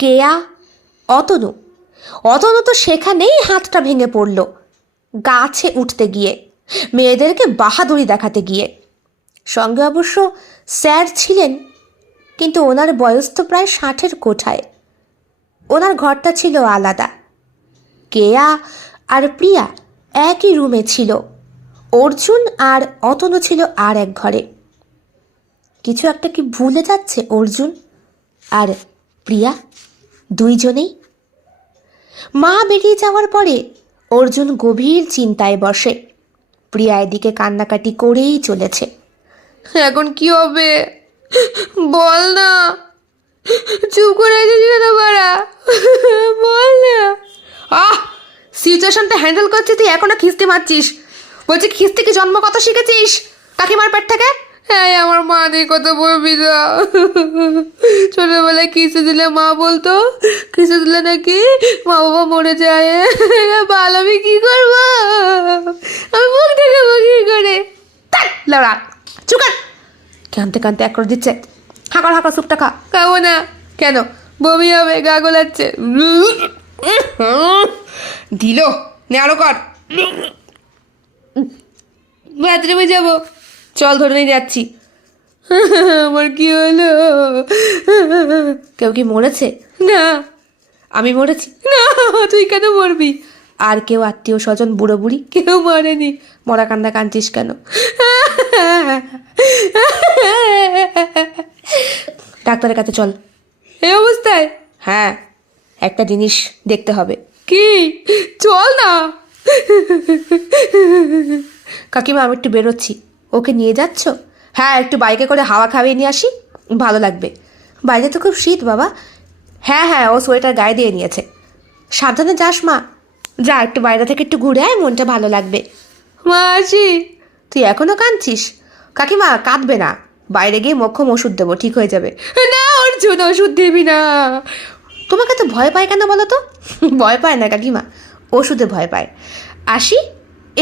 কেয়া, অতনু। অতনু তো সেখানেই হাতটা ভেঙে পড়ল গাছে উঠতে গিয়ে, মেয়েদেরকে বাহাদুরি দেখাতে গিয়ে। সঙ্গে অবশ্য স্যার ছিলেন, কিন্তু ওনার বয়স তো প্রায় 60-এর কোঠায়। ওনার ঘরটা ছিল আলাদা। কেয়া আর প্রিয়া একই রুমে ছিল, অর্জুন আর অতনু ছিল আর এক ঘরে। কিছু একটা কি ভুলে যাচ্ছে অর্জুন আর প্রিয়া দুইজনেই? মা বেরিয়ে যাওয়ার পরে অর্জুন গভীর চিন্তায় বসে। প্রিয়া এদিকে কান্নাকাটি করেই চলেছে। এখন কি হবে বল না, চুপ করে আছিস কেন বাড়া, বল না। সিচুয়েশনটা হ্যান্ডেল করছিস তুই, এখনো খিস্তি মারছিস? বলছি খিস্তি কি জন্ম কত শিখেছিস কাকিমার পেট থেকে? হ্যাঁ, আমার মা নেই, কত বলবি না। ছোটবেলায় খিস্তি দিলে মা বলতো খিস্তি দিলে নাকি মা বাবা মরে যায়। ভালো আমি কি করবো, আমি মুখ দেখাবো কি করে? লড়া চুকার, কানতে কানতে এক করে দিচ্ছে। হাঁকড় হাঁকড় সুপটা খা। খাবো না। কেন? বমি হবে, গা গোলাচ্ছে। দিল নে, আরো কর। বাথরুমে যাবো, চল ধরে নিয়ে যাচ্ছি। আমার কি হলো? কেউ কি মরেছে? না। আমি মরেছি? না, তুই কেন মরবি? আর কেউ আত্মীয় স্বজন বুড়ো বুড়ি কেউ মরেনি। মরা কান্না কাঁদছিস কেন? ডাক্তারের কাছে চল। এই অবস্থায়? হ্যাঁ, একটা জিনিস দেখতে হবে। কি? চল না। কাকিমা আমি একটু বেরোচ্ছি, ওকে নিয়ে যাচ্ছ? হ্যাঁ, একটু বাইকে করে হাওয়া খাইয়ে নিয়ে আসি, ভালো লাগবে। বাইরে তো খুব শীত বাবা। হ্যাঁ হ্যাঁ, ও সোয়েটার গায়ে দিয়ে নিয়েছে। সাবধানে যাস মা। যা, একটু বাইরে থেকে একটু ঘুরে আয়, মনটা ভালো লাগবে। মা আসি। তুই এখনো কাঁদছিস? কাকিমা কাঁদবে না, বাইরে গিয়ে মক্ষম ওষুধ দেবো, ঠিক হয়ে যাবে। না অর্জুন, ওষুধ দিবি না। তোমাকে তো ভয় পায় কেন বলো তো? ভয় পায় না কাকিমা, ওষুধে ভয় পায়। আসি,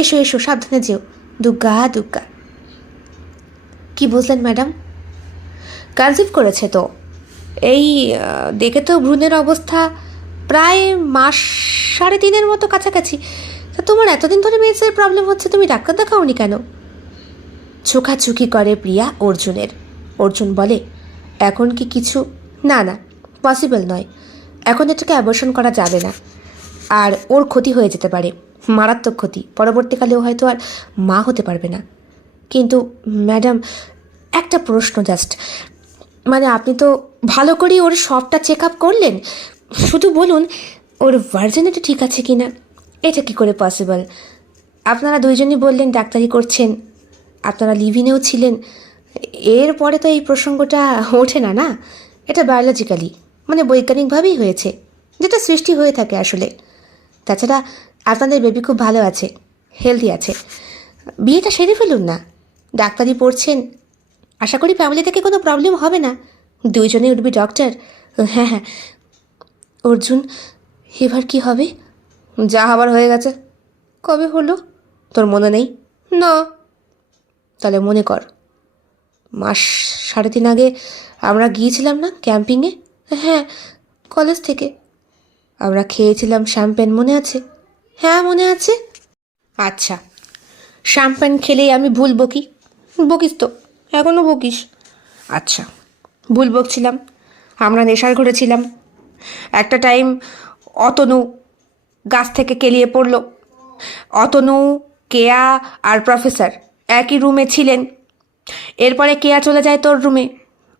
এসো এসো, সাবধানে যেও। দুগ্গা দুগ্গা। কি বুঝলেন ম্যাডাম? কনসিভ করেছে তো। এই দেখে তো ভ্রূণের অবস্থা প্রায় 1.5 মাস মতো কাছাকাছি। তা তোমার এতদিন ধরে মেন্সের প্রবলেম হচ্ছে, তুমি ডাক্তার দেখাওনি কেন? চোখাচুকি করে প্রিয়া অর্জুনের। অর্জুন বলে, এখন কি কিছু? না না, পসিবল নয়, এখন এটাকে অ্যাবর্শন করা যাবে না। আর ওর ক্ষতি হয়ে যেতে পারে, মারাত্মক ক্ষতি। পরবর্তীকালেও হয়তো আর মা হতে পারবে না। কিন্তু ম্যাডাম, একটা প্রশ্ন জাস্ট, মানে আপনি তো ভালো করেই ওর সবটা চেক আপ করলেন, শুধু বলুন ওর ভার্জিনিটি ঠিক আছে কি না? এটা কি করে পসিবল? আপনারা দুইজনই বললেন ডাক্তারি করছেন, আপনারা লিভিনেও ছিলেন, এরপরে তো এই প্রসঙ্গটা ওঠে না। না, এটা বায়োলজিক্যালি, মানে বৈজ্ঞানিকভাবেই হয়েছে, যেটা সৃষ্টি হয়ে থাকে আসলে। তাছাড়া আপনাদের বেবি খুব ভালো আছে, হেলদি আছে। বিয়েটা সেরে ফেলুন না, ডাক্তারি পড়ছেন, আশা করি ফ্যামিলি থেকে কোনো প্রবলেম হবে না। দুইজনে উঠবি ডক্টর, হ্যাঁ হ্যাঁ। অর্জুন, এবার কি হবে? যা হবার হয়ে গেছে। কবে হলো? তোর মনে নেই? না। তাহলে মনে কর, মাস 3.5 আগে আমরা গিয়েছিলাম না ক্যাম্পিংয়ে? হ্যাঁ, কলেজ থেকে। আমরা খেয়েছিলাম শ্যাম্পেন, মনে আছে? হ্যাঁ মনে আছে। আচ্ছা, শ্যাম্পেন খেলেই আমি ভুল বকি? বকিস তো, এখনও বকিস। আচ্ছা, ভুল বকছিলাম। আমরা নেশার ঘরে ছিলাম। একটা টাইম অতনু গাছ থেকে কেলিয়ে পড়ল। অতনু, কেয়া আর প্রফেসর একই রুমে ছিলেন। এরপরে কেয়া চলে যায় তোর রুমে।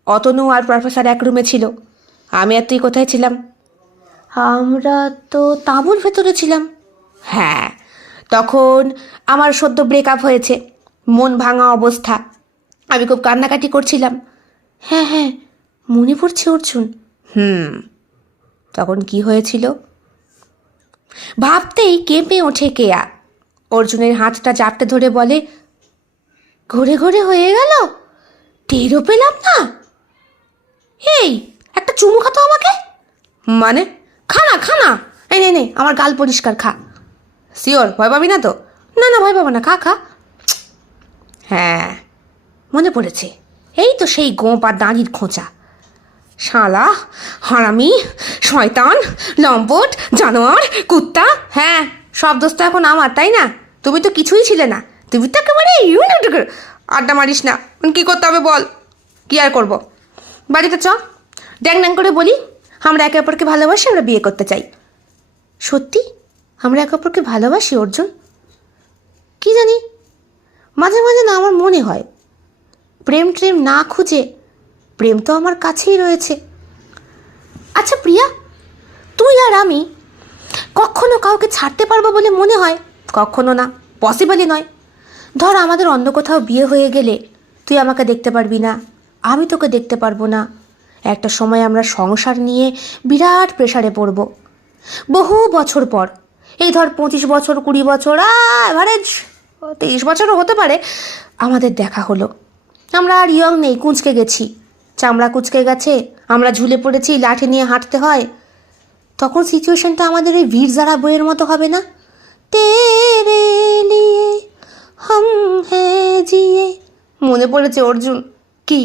অতনু আর প্রফেসর এক রুমে ছিল। আমি আর তুই কোথায় ছিলাম? আমরা তো তাঁবুর ভেতরে ছিলাম। হ্যাঁ, তখন আমার সদ্য ব্রেকআপ হয়েছে, মন ভাঙা অবস্থা। আমি খুব কান্নাকাটি করছিলাম। হ্যাঁ হ্যাঁ, মনে পড়ছে অর্জুন। তখন কি হয়েছিল? ভাবতেই কেঁপে ওঠে কেয়া। অর্জুনের হাতটা জাপটে ধরে বলে, ঘুরে ঘুরে হয়ে গেল, টেরও পেলাম না। এই, একটা চুমু খাতো আমাকে। মানে? খানা খানা, এই নে নে, আমার গাল পরিষ্কার, খা। শিওর? ভয় পাবি না তো? না না, ভয় পাবো না, খা খা। হ্যাঁ, মনে পড়েছে। এই তো সেই গোঁপ আর দাঁড়ির খোঁচা। শালা, হারামি, শয়তান, লম্পট, জানোয়ার, কুত্তা। হ্যাঁ, সব দোষ তো এখন আমার, তাই না? তুমি তো কিছুই ছিলে না। তুমি তো একেবারে আড্ডা মারিস না। কি করতে হবে বল? কি আর করবো? বাড়িতে চ, ড্যাং ড্যাং করে বলি আমরা একে অপরকে ভালোবাসি, আমরা বিয়ে করতে চাই। সত্যি আমরা একে অপরকে ভালোবাসি অর্জুন? কি জানি, মাঝে মাঝে না আমার মনে হয় প্রেম ট্রেম না খুঁজে প্রেম তো আমার কাছেই রয়েছে। আচ্ছা প্রিয়া, তুই আর আমি কখনো কাউকে ছাড়তে পারবো বলে মনে হয়? কখনো না, পসিবলই নয়। ধর আমাদের অন্য কোথাও বিয়ে হয়ে গেলে তুই আমাকে দেখতে পারবি না, আমি তোকে দেখতে পারবো না। একটা সময় আমরা সংসার নিয়ে বিরাট প্রেশারে পড়ব। বহু বছর পর, এই ধর 25 বছর, 20 বছর, এভারেজ 23 বছরও হতে পারে, আমাদের দেখা হলো। আমরা আর ইয়ং নেই, কুঁচকে গেছি, চামড়া কুঁচকে গেছে, আমরা ঝুলে পড়েছি, লাঠি নিয়ে হাঁটতে হয়। তখন সিচুয়েশনটা আমাদের ওই বীর জারা বইয়ের মতো হবে না? তেরে লিয়ে হাম হ্যাঁ জিয়ে। মনে পড়েছে অর্জুন? কি,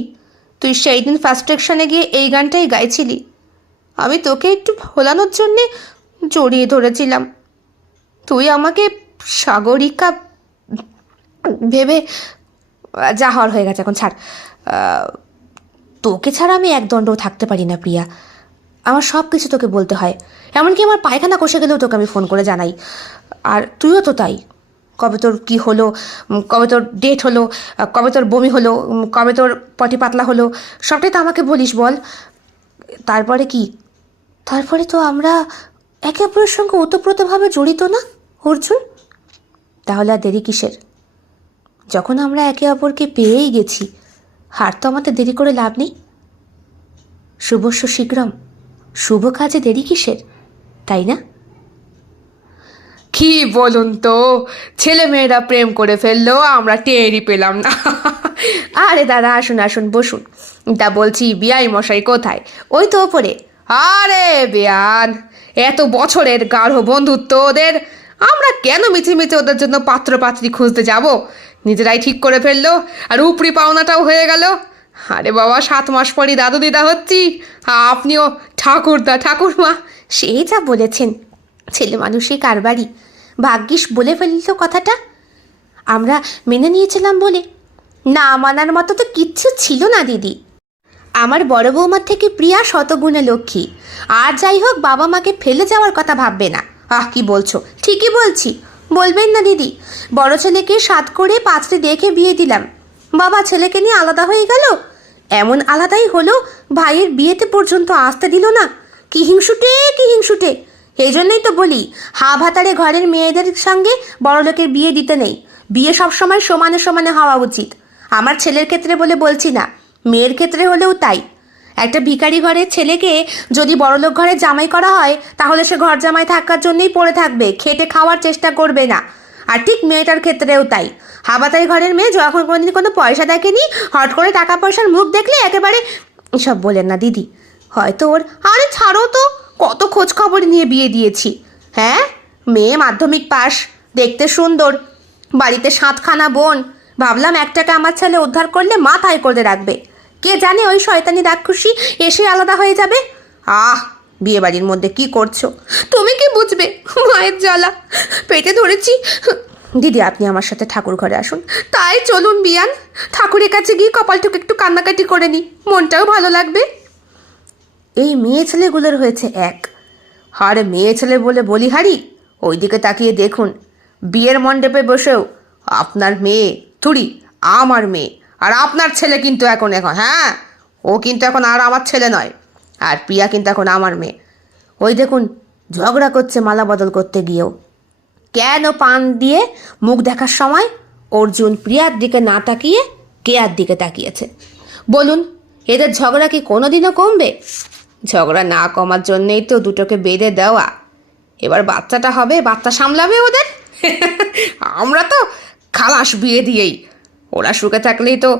তুই সেই দিন ফার্স্ট সেকশনে গিয়ে এই গানটাই গাইছিলি? আমি তোকে একটু ভোলানোর জন্যে জড়িয়ে ধরেছিলাম। তুই আমাকে সাগরিকা ভেবে, যা হওয়ার হয়ে গেছে, এখন ছাড়। তোকে ছাড়া আমি এক দণ্ডও থাকতে পারি না প্রিয়া। আমার সব কিছু তোকে বলতে হয়, এমনকি আমার পায়খানা কষে গেলেও তোকে আমি ফোন করে জানাই। আর তুইও তো তাই। কবে তোর কি হলো, কবে তোর ডেট হলো, কবে তোর বমি হলো, কবে তোর পটি পাতলা হলো, সবটাই তো আমাকে বলিস, বল। তারপরে কি? তারপরে তো আমরা একে অপরের সঙ্গে ওতপ্রোতভাবে জড়িত না অর্জুন? তাহলে আর দেরি কিসের? যখন আমরা একে অপরকে পেয়েই গেছি, হার তো আমাদের দেরি করে লাভ নেই। শুভস্য শীঘ্রম, শুভ কাজে দেরি কিসের, তাই না? কি বলুন তো, ছেলে মেয়েরা প্রেম করে ফেললো, আমরা টেরই পেলাম না। আরে দাদা, আসুন আসুন, বসুন। তা বলছি, বিয়াই মশাই কোথায়? ওই তো ওপরে। আরে বেয়ান, এত বছরের গাঢ় বন্ধুত্ব ওদের, আমরা কেন মিছে মিছে ওদের জন্য পাত্র পাত্রী খুঁজতে যাব? নিজেরাই ঠিক করে ফেললো, আর উপরি পাওনাটাও হয়ে গেল। আরে বাবা, 7 মাস পরই দাদু দিদা হচ্ছি, আপনিও ঠাকুরদা ঠাকুরমা। সেই যা বলেছেন, ছেলে মানুষই কারবারি। ভাগ্যিস বলে ফেলল কথাটা। আমরা মেনে নিয়েছিলাম বলে, না মানার মতো তো কিচ্ছু ছিল না দিদি। আমার বড় বৌমার থেকে প্রিয়া শতগুণে লক্ষ্মী। আর যাই হোক, বাবা মাকে ফেলে যাওয়ার কথা ভাববে না। কি বলছো? ঠিকই বলছি, বলবেন না দিদি? বড় ছেলেকে 7 করে 5টি দেখে বিয়ে দিলাম, বাবা ছেলেকে নিয়ে আলাদা হয়ে গেল। এমন আলাদাই হলো, ভাইয়ের বিয়েতে পর্যন্ত আসতে দিল না। কি হিংসুটে, কি হিংসুটে। এই জন্যই তো বলি, ভাতারে ঘরের মেয়েদের সঙ্গে বড়লোকের বিয়ে দিতে নেই। বিয়ে সবসময় সমানে সমানে হওয়া উচিত। আমার ছেলের ক্ষেত্রে বলে বলছি না, মেয়ের ক্ষেত্রে হলেও তাই। একটা ভিখারি ঘরের ছেলেকে যদি বড়লোক ঘরে জামাই করা হয়, তাহলে সে ঘর জামাই থাকার জন্যই পড়ে থাকবে, খেটে খাওয়ার চেষ্টা করবে না। আর ঠিক মেয়েটার ক্ষেত্রেও তাই। হাবাতাই ঘরের মেয়ে যখন কোনোদিন কোনো পয়সা দেখেনি, হট করে টাকা পয়সার মুখ দেখলে একেবারে। এসব বলেন না দিদি, হয়তো ওর, আরে ছাড়ো তো, কত খোঁজ খবর নিয়ে বিয়ে দিয়েছি। হ্যাঁ, মেয়ে মাধ্যমিক পাস, দেখতে সুন্দর, বাড়িতে 7খানা বোন। ভাবলাম একটাকে আমার ছেলে উদ্ধার করলে মাথায় করে রাখবে। কে জানে ওই শয়তানি রাক্ষসী এসে আলাদা হয়ে যাবে। বিয়ে বাড়ির মধ্যে কি করছো? তুমি কি বুঝবে মায়ের জ্বালা, পেটে ধরেছি। দিদি, আপনি আমার সাথে ঠাকুর ঘরে আসুন। তাই চলুন বিয়ান, ঠাকুরের কাছে গিয়ে কপালটুকু একটু কান্নাকাটি করে নি, মনটাও ভালো লাগবে। এই মেয়ে ছেলেগুলোর হয়েছে এক। আর মেয়ে ছেলে বলে বলিহারি, ওইদিকে তাকিয়ে দেখুন, বিয়ের মণ্ডপে বসেও আপনার মেয়ে থুড়ি আমার মেয়ে, আর আপনার ছেলে কিন্তু এখন, হ্যাঁ, ও কিন্তু এখন আর আমার ছেলে নয়, আর প্রিয়া কিন্তু এখন আমার মেয়ে। ওই দেখুন, ঝগড়া করছে মালা বদল করতে গিয়েও। কেন পান দিয়ে মুখ দেখার সময় অর্জুন প্রিয়ার দিকে না তাকিয়ে কেয়ার দিকে তাকিয়েছে? বলুন, এদের ঝগড়া কি কোনোদিনও কমবে? ঝগড়া না কমার জন্যেই তো দুটোকে বেঁধে দেওয়া। এবার বাচ্চাটা হবে, বাচ্চা সামলাবে ওদের। আমরা তো খালাস বিয়ে দিয়েই, ওরা সুখে থাকলেই তো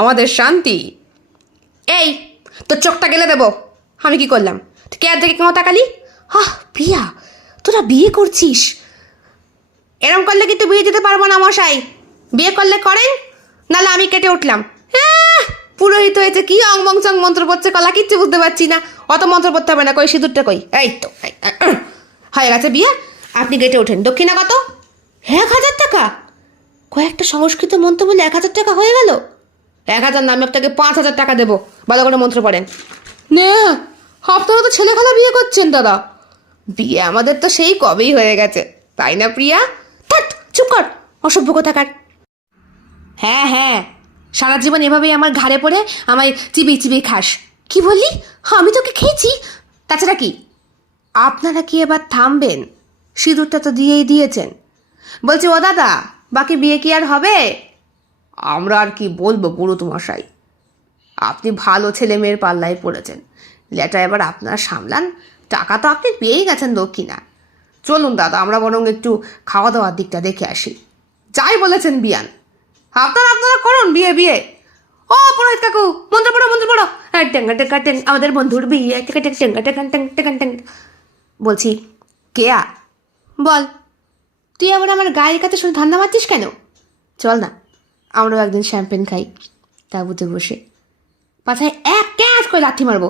আমাদের শান্তি। এই, তোর চোখটা গেলে দেবো। আমি কি করলাম? তুই কেয়ার দিকে কেন তাকালি? প্রিয়া, তোরা বিয়ে করছিস? এরম করলে কিন্তু বিয়ে দিতে পারবো না মশাই। বিয়ে করলে করেন, নাহলে আমি কেটে উঠলাম। পুরোহিত হয়েছে, কি অংবং চং মন্ত্র পড়ছে, কলা কিচ্ছু বুঝতে পারছি না। অত মন্ত্র পড়তে হবে না, কই সিঁদুরটা কই? এই তো হয়ে গেছে বিয়ে, আপনি কেটে ওঠেন। দক্ষিণা কত? 1000 টাকা? কয়েকটা সংস্কৃত মন্ত্র বলে 1000 টাকা হয়ে গেল? 1000 না, আমি আপনাকে 5000 টাকা দেবো, ভালো করে মন্ত্র পড়েন। নে, আপনারা তো ছেলে খেলা বিয়ে করছেন দাদা। বিয়ে আমাদের তো সেই কবেই হয়ে গেছে, তাই না প্রিয়া? চুপ কর, অসভ্য কোথাকার। হ্যাঁ, সারা জীবন এভাবেই আমার ঘাড়ে পড়ে আমায় চিবিয়ে চিবিয়ে খাস। কি বললি? আমি তোকে খেয়েছি? তাছাড়া কি? আপনারা কি এবার থামবেন? সিঁদুরটা তো দিয়েই দিয়েছেন। বলছি, ও দাদা, বাকি বিয়ে কি আর হবে? আমরা আর কি বলবো পুরোহিত মশাই, আপনি ভালো ছেলে মেয়ের পাল্লায় পড়েছেন, লেটা এবার আপনারা সামলান। টাকা তো আপনি পেয়েই গেছেন দক্ষিণা। চলুন দাদা, আমরা বরং একটু খাওয়া দাওয়ার দিকটা দেখে আসি। যাই বলেছেন বিয়ান, আপনারা করুন বিয়ে। ও পুরোহিত কাকু, মন্ত্র পড়ো। টেঙ্গা টেঙ্গা টেং, আমাদের বন্ধুর বিয়ে। Tenga Tenga. বলছি, কেয়া, বল, তুই আবার আমার গায়ের কাছে শুনে ধান্দা মারছিস কেন? চল না, আমরাও একদিন শ্যাম্পেন খাই, তাঁবুতে বসে। পাছায় এক ক্যাচ করে লাথি মারবো।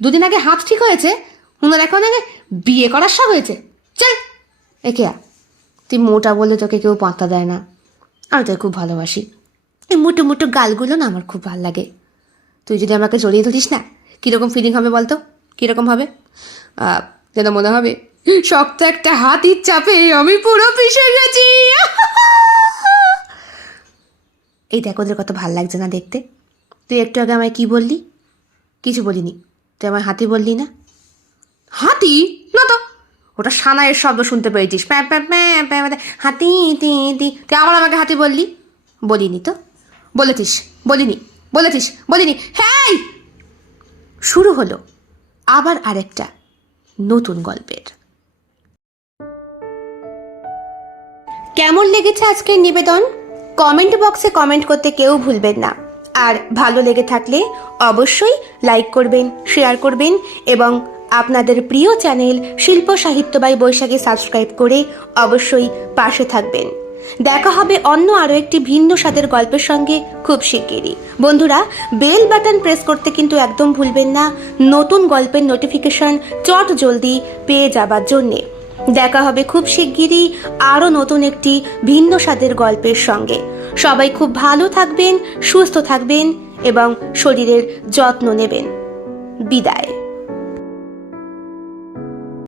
2 দিন আগে হাত ঠিক হয়েছে, ওনার এখন আগে বিয়ে করার শখ হয়েছে। চল। কেয়া, তুই মোটা বলে তোকে কেউ পাত্তা দেয় না, আমি তোকে খুব ভালোবাসি। এই মুটো মুটো গালগুলো না আমার খুব ভালো লাগে। তুই যদি আমাকে জড়িয়ে ধরিস না, কীরকম ফিলিং হবে বলতো? কীরকম হবে? যেন মনে হবে শক্ত একটা হাতির চাপে আমি পুরো পিষে গেছি। এই দেখ, ওদের কত ভাল লাগছে না দেখতে। তুই একটু আগে আমায় কি বললি? কিছু বলিনি। তুই আমায় হাতি বললি না? হাতি না তো, ওটা সানাইয়ের শব্দ শুনতে পেয়েছিস। হাতি তি তি, তুই আবার আমাকে হাতি বললি? বলিনি তো। বলেছিস? হ্যাঁ, শুরু হলো আবার আরেকটা নতুন গল্পের। কেমন লেগেছে আজকের নিবেদন? কমেন্ট বক্সে কমেন্ট করতে কেউ ভুলবেন না। আর ভালো লেগে থাকলে অবশ্যই লাইক করবেন, শেয়ার করবেন এবং আপনাদের প্রিয় চ্যানেল শিল্প সাহিত্য বাই বৈশাখী সাবস্ক্রাইব করে অবশ্যই পাশে থাকবেন। দেখা হবে অন্য আরও একটি ভিন্ন স্বাদের গল্পের সঙ্গে খুব শিগগিরই। বন্ধুরা, বেল বাটন প্রেস করতে কিন্তু একদম ভুলবেন না, নতুন গল্পের নোটিফিকেশন চট জলদি পেয়ে যাবার জন্যে। দেখা হবে খুব শিগগিরই আরও নতুন একটি ভিন্ন স্বাদের গল্পের সঙ্গে। সবাই খুব ভালো থাকবেন, সুস্থ থাকবেন এবং শরীরের যত্ন নেবেন। বিদায়।